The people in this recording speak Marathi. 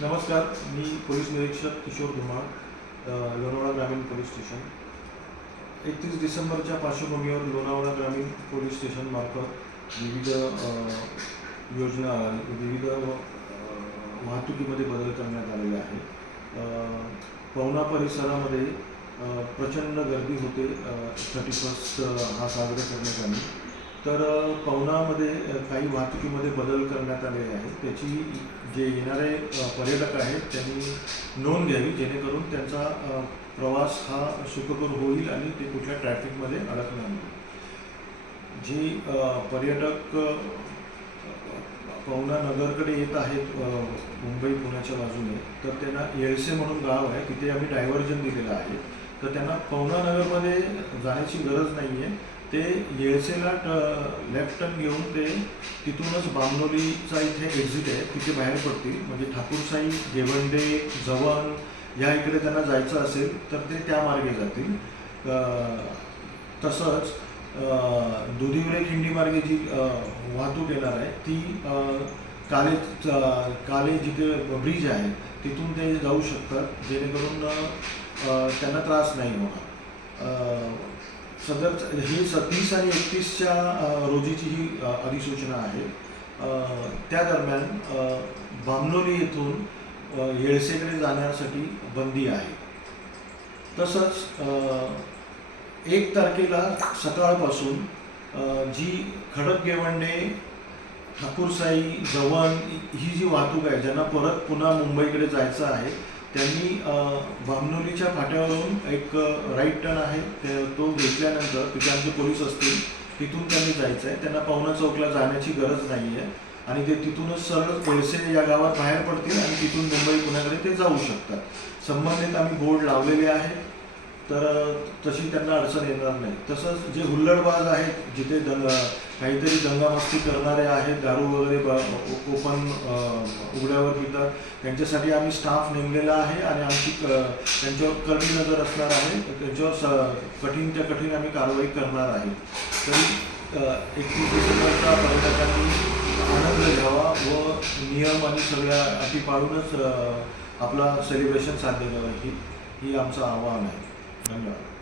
नमस्कार मी पोलीस निरीक्षक किशोर धुमाळ लोणावळा ग्रामीण पोलीस स्टेशन. एकतीस डिसेंबरच्या पार्श्वभूमीवर लोणावळा ग्रामीण पोलीस स्टेशनमार्फत विविध योजना विविध वाहतुकीमध्ये बदल करण्यात आलेले आहे पवना परिसरामध्ये प्रचंड गर्दी होते. थर्टी फर्स्ट हा साजरा करण्यात आली. तर पवनामध्ये काही वाहतुकीमध्ये बदल करण्यात आले आहेत. त्याची जे येणारे पर्यटक आहेत त्यांनी नोंद घ्यावी जेणेकरून त्यांचा प्रवास हा सुखकर होईल आणि ते कुठल्या ट्रॅफिकमध्ये अडकणार नाही जी पर्यटक पवना नगरकडे येत आहेत मुंबई पुण्याच्या बाजूने तर त्यांना येळसे म्हणून गाव आहे. तिथे आम्ही डायव्हर्जन दिलेलं आहे. तर त्यांना पवना नगरमध्ये जाण्याची गरज नाही आहे ते येळसेला लेफ्ट टर्न घेऊन ते तिथूनच बामनोलीचा इथे एक्झिट आहे तिथे बाहेर पडतील. म्हणजे ठाकूरसाई गेवंडे जवण या इकडे त्यांना जायचं असेल तर ते त्या मार्गे जातील. तसंच अ, दुधिवरे खिंडी मार्गे जी वाहतूक येणार आहे ती काले काले जिथे ब्रिज आहे तिथून ते जाऊ शकतात. जेणेकरून त्यांना त्रास नाही होणार. सदर ही सतीस आणि एकतीसच्या रोजीची ही अधिसूचना आहे. त्या दरम्यान बामनोली येथून येळसेकडे जाण्यासाठी बंदी आहे. तसंच एक तारखेला सकाळपासून जी खडक गेवंडे ठाकूरसाई जवण ही जी वाहतूक आहे ज्यांना परत पुन्हा मुंबईकडे जायचं आहे त्यांनी वामनोलीच्या फाट्यावरून एक राईट टर्न आहे ते- तो घेतल्यानंतर तिथे आमचे पोलीस असतील तिथून त्यांनी जायचं आहे त्यांना पवना चौकला जाण्याची गरज नाही आहे आणि ते तिथूनच सरळ कोळसे या गावात बाहेर पडतील आणि तिथून मुंबई पुण्याकडे ते जाऊ शकतात. संबंधित आम्ही बोर्ड लावलेले आहे. तर तशी त्यांना अडचण येणार नाही. तसंच जे हुल्लडबाज आहेत जिथे दंग काहीतरी दंगामस्ती करणारे आहेत दारू वगैरे ओपन उघड्यावर पितात त्यांच्यासाठी आम्ही स्टाफ नेमलेला आहे आणि आमची क- त्यांच्यावर कमी नजर असणार आहे. त्यांच्यावर स कठीण त्या कठीण आम्ही कारवाई करणार आहे. तरी एकतीस डिसेंबरचा पर्यटकांनी आनंद घ्यावा व नियम आणि सगळ्या अटी पाळूनच आपला सेलिब्रेशन साध्य करावं. ही ही आमचं आव्हान आहे. धन्यवाद